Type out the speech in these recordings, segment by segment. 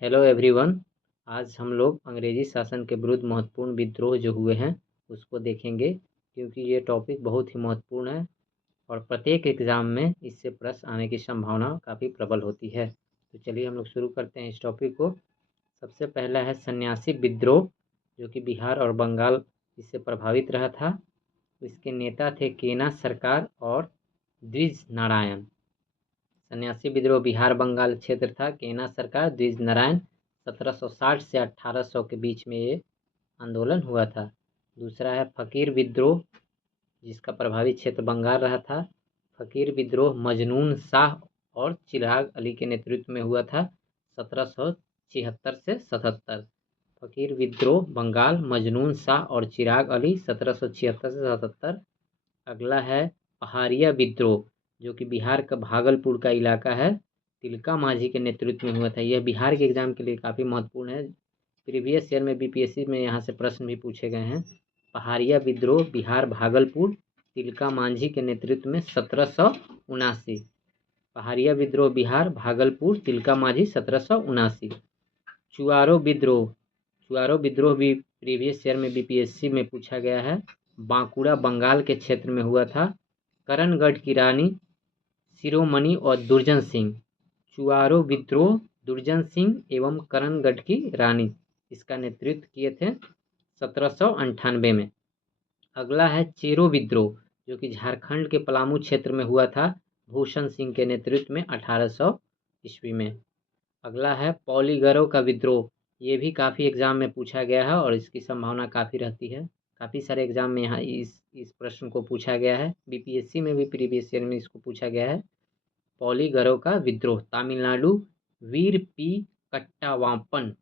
Hello everyone. आज हम लोग अंग्रेजी शासन के विरुद्ध महत्वपूर्ण विद्रोह जो हुए हैं उसको देखेंगे, क्योंकि ये टॉपिक बहुत ही महत्वपूर्ण है और प्रत्येक एग्ज़ाम में इससे प्रश्न आने की संभावना काफ़ी प्रबल होती है। तो चलिए हम लोग शुरू करते हैं इस टॉपिक को। सबसे पहला है सन्यासी विद्रोह, जो कि बिहार और बंगाल इससे प्रभावित रहा था। इसके नेता थे केना सरकार और द्विज नारायण। सन्यासी विद्रोह बिहार बंगाल क्षेत्र था। केना सरकार, द्विज नारायण। 1760 से 1800 के बीच में ये आंदोलन हुआ था। दूसरा है फकीर विद्रोह, जिसका प्रभावी क्षेत्र बंगाल रहा था। फकीर विद्रोह मजनून शाह और चिराग अली के नेतृत्व में हुआ था 1776 से 77। फकीर विद्रोह बंगाल, मजनून शाह और चिराग अली 1776 से 77। अगला है पहाड़िया विद्रोह, जो कि बिहार का भागलपुर का इलाका है। तिलका मांझी के नेतृत्व में हुआ था। यह बिहार के एग्जाम के लिए काफ़ी महत्वपूर्ण है। प्रीवियस ईयर में बीपीएससी में यहाँ से प्रश्न भी पूछे गए हैं। पहाड़िया विद्रोह बिहार भागलपुर, तिलका मांझी के नेतृत्व में 1779। पहाड़िया विद्रोह बिहार भागलपुर, तिलका मांझी 1779। चुआरो विद्रोह, चुआरो विद्रोह भी प्रीवियस ईयर में बीपीएससी में पूछा गया है। बांकुड़ा बंगाल के क्षेत्र में हुआ था। करणगढ़ की रानी शिरोमणि और दुर्जन सिंह। चुआरो विद्रोह दुर्जन सिंह एवं करणगढ़ की रानी इसका नेतृत्व किए थे 1798 में। अगला है चेरो विद्रोह, जो कि झारखंड के पलामू क्षेत्र में हुआ था भूषण सिंह के नेतृत्व में 1800 ईस्वी में। अगला है पौलीगरों का विद्रोह। ये भी काफ़ी एग्जाम में पूछा गया है और इसकी संभावना काफ़ी रहती है। काफ़ी सारे एग्जाम में यहाँ इस प्रश्न को पूछा गया है। बीपीएससी में भी प्रीवियस ईयर में इसको पूछा गया है। पौलीगरों का विद्रोह तमिलनाडु, वीर पी कट्टावापन।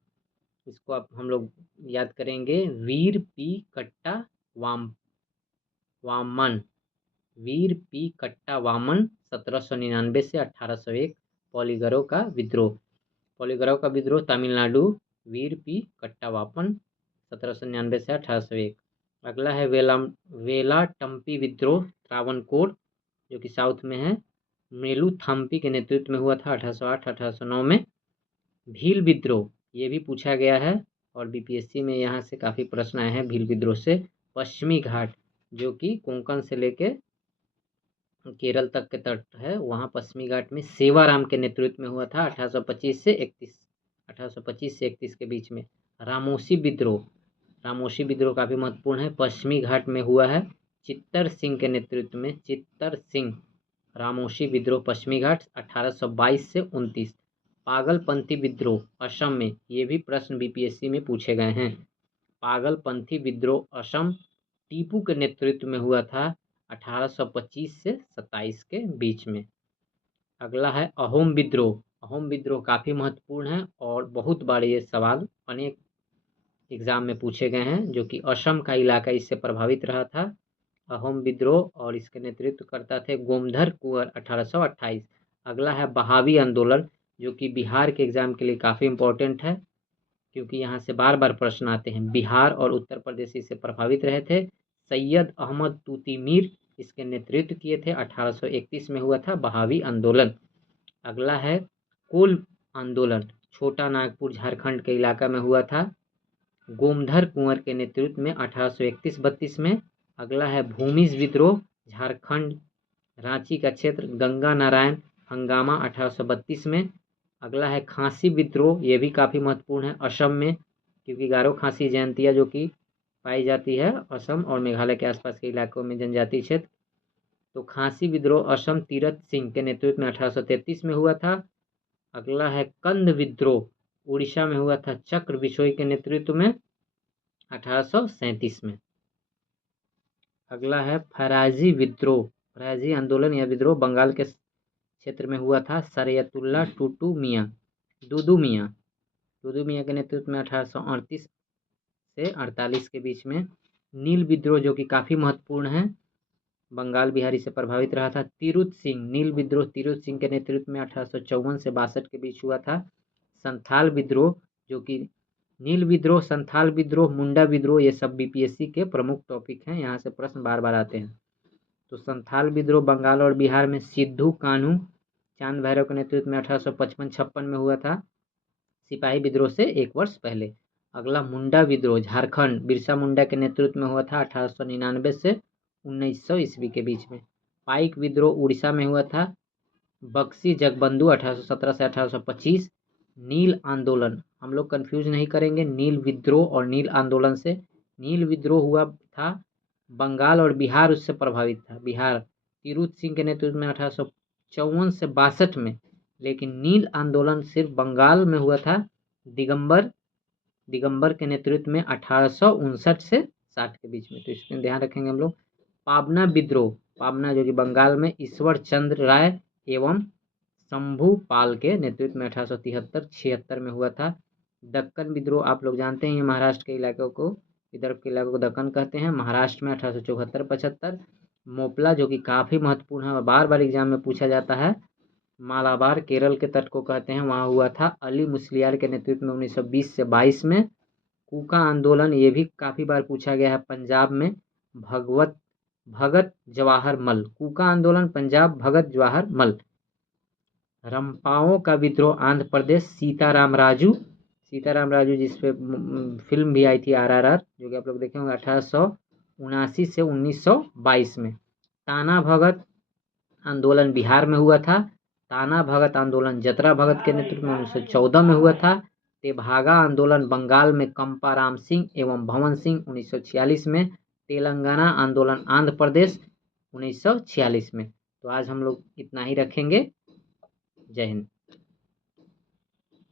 इसको अब हम लोग याद करेंगे, वीर पी कट्टा वामन। वीर पी कट्टा वामन 1799 से 1801। पौलीगरों का विद्रोह, पौलीगरों का विद्रोह तमिलनाडु, वीर पी कट्टावापन 1799 से 1801। अगला है वेलाटम्पी विद्रोह त्रावणकोर, जो कि साउथ में है। मेलुथम्पी के नेतृत्व में हुआ था 1808-1809 में। भील विद्रोह ये भी पूछा गया है और बीपीएससी में यहाँ से काफ़ी प्रश्न आए हैं भील विद्रोह से। पश्चिमी घाट, जो कि कोंकण से लेके केरल तक के तट है, वहाँ पश्चिमी घाट में सेवाराम के नेतृत्व में हुआ था 1825 से 31, 1825 से 31 के बीच में। रामोसी विद्रोह, रामोसी विद्रोह काफ़ी महत्वपूर्ण है, पश्चिमी घाट में हुआ है चित्तर सिंह के नेतृत्व में। चित्तर सिंह, रामोसी विद्रोह पश्चिमी घाट 1822 से 29। पागलपंथी विद्रोह असम में, ये भी प्रश्न बीपीएससी में पूछे गए हैं। पागलपंथी विद्रोह असम टीपू के नेतृत्व में हुआ था 1825 से 27 के बीच में। अगला है अहोम विद्रोह। अहोम विद्रोह काफ़ी महत्वपूर्ण है और बहुत बार ये सवाल अनेक एग्जाम में पूछे गए हैं, जो कि असम का इलाका इससे प्रभावित रहा था। अहोम विद्रोह और इसके नेतृत्व करता थे गोमधर कुंवर 1828। अगला है बहावी आंदोलन, जो कि बिहार के एग्जाम के लिए काफ़ी इम्पोर्टेंट है, क्योंकि यहाँ से बार बार प्रश्न आते हैं। बिहार और उत्तर प्रदेश इससे प्रभावित रहे थे। सैयद अहमद तूती मीर इसके नेतृत्व किए थे। 1831 में हुआ था बहावी आंदोलन। अगला है कोल आंदोलन, छोटा नागपुर झारखंड के इलाका में हुआ था गोमधर कुंवर के नेतृत्व में 1831-32 में। अगला है भूमिज विद्रोह, झारखंड रांची का क्षेत्र गंगा नारायण हंगामा 1832 में। अगला है खांसी विद्रोह, ये भी काफ़ी महत्वपूर्ण है असम में, क्योंकि गारो खांसी जयंतिया जो कि पाई जाती है असम और मेघालय के आसपास के इलाकों में जनजातीय क्षेत्र। तो खांसी विद्रोह असम तीरथ सिंह के नेतृत्व में 1833 में हुआ था। अगला है कंद विद्रोह, उड़ीसा में हुआ था चक्र बिशोई के नेतृत्व में 1837 में। अगला है फराजी विद्रोह, फराजी आंदोलन या विद्रोह बंगाल के क्षेत्र में हुआ था सरयतुल्ला टूटू मियाँ दूदू मियाँ के नेतृत्व में 1838 से 48 के बीच में। नील विद्रोह, जो कि काफ़ी महत्वपूर्ण है, बंगाल बिहारी से प्रभावित रहा था। तिरुत सिंह, नील विद्रोह तिरुत सिंह के नेतृत्व में 1854 से 62 के बीच हुआ था। संथाल विद्रोह, जो कि नील विद्रोह, संथाल विद्रोह, मुंडा विद्रोह, ये सब बीपीएससी के प्रमुख टॉपिक हैं, यहाँ से प्रश्न बार बार आते हैं। तो संथाल विद्रोह बंगाल और बिहार में सिद्धू कान्हू चांद भैरव के नेतृत्व में 1855-56 में हुआ था। सिपाही विद्रोह से 1 वर्ष पहले। अगला मुंडा विद्रोह झारखंड, बिरसा मुंडा के नेतृत्व में हुआ था 1899 से 1900 ईस्वी के बीच में। पाइक विद्रोह उड़ीसा में हुआ था। बक्सी जगबंधु 1817 से 1825। नील आंदोलन, हम लोग कंफ्यूज नहीं करेंगे नील विद्रोह और नील आंदोलन से। नील विद्रोह हुआ था बंगाल और बिहार उससे प्रभावित था। बिहार तिरुत सिंह के नेतृत्व में 1854 से 62 में, लेकिन नील आंदोलन सिर्फ बंगाल में हुआ था दिगंबर के नेतृत्व में 1859 से 60 के बीच में। तो इसमें ध्यान रखेंगे हम लोग। पाबना विद्रोह, पाबना जो कि बंगाल में ईश्वर चंद्र राय एवं शंभू पाल के नेतृत्व में 1873-76 में हुआ था। दक्कन विद्रोह आप लोग जानते हैं, महाराष्ट्र के इलाकों को, विदर्भ के इलाकों को दक्कन कहते हैं। महाराष्ट्र में 1874-75। मोपला जो कि काफ़ी महत्वपूर्ण है, बार बार एग्जाम में पूछा जाता है। मालाबार केरल के तट को कहते हैं, वहाँ हुआ था अली मुस्लियार के नेतृत्व में 1920 से 22 में। कूका आंदोलन, ये भी काफ़ी बार पूछा गया है, पंजाब में भगत जवाहर मल। कूका आंदोलन पंजाब, भगत जवाहर मल। रंपाओं का विद्रोह आंध्र प्रदेश, सीताराम राजू जिस पे फिल्म भी आई थी RRR, जो कि आप लोग देखे होंगे 1879 से 1922 में। ताना भगत आंदोलन बिहार में हुआ था। ताना भगत आंदोलन जतरा भगत के नेतृत्व में 1914 में हुआ था। तेभागा आंदोलन बंगाल में कंपाराम सिंह एवं भवन सिंह 1946 में। तेलंगाना आंदोलन आंध्र प्रदेश 1946 में। तो आज हम लोग इतना ही रखेंगे। जय हिंद।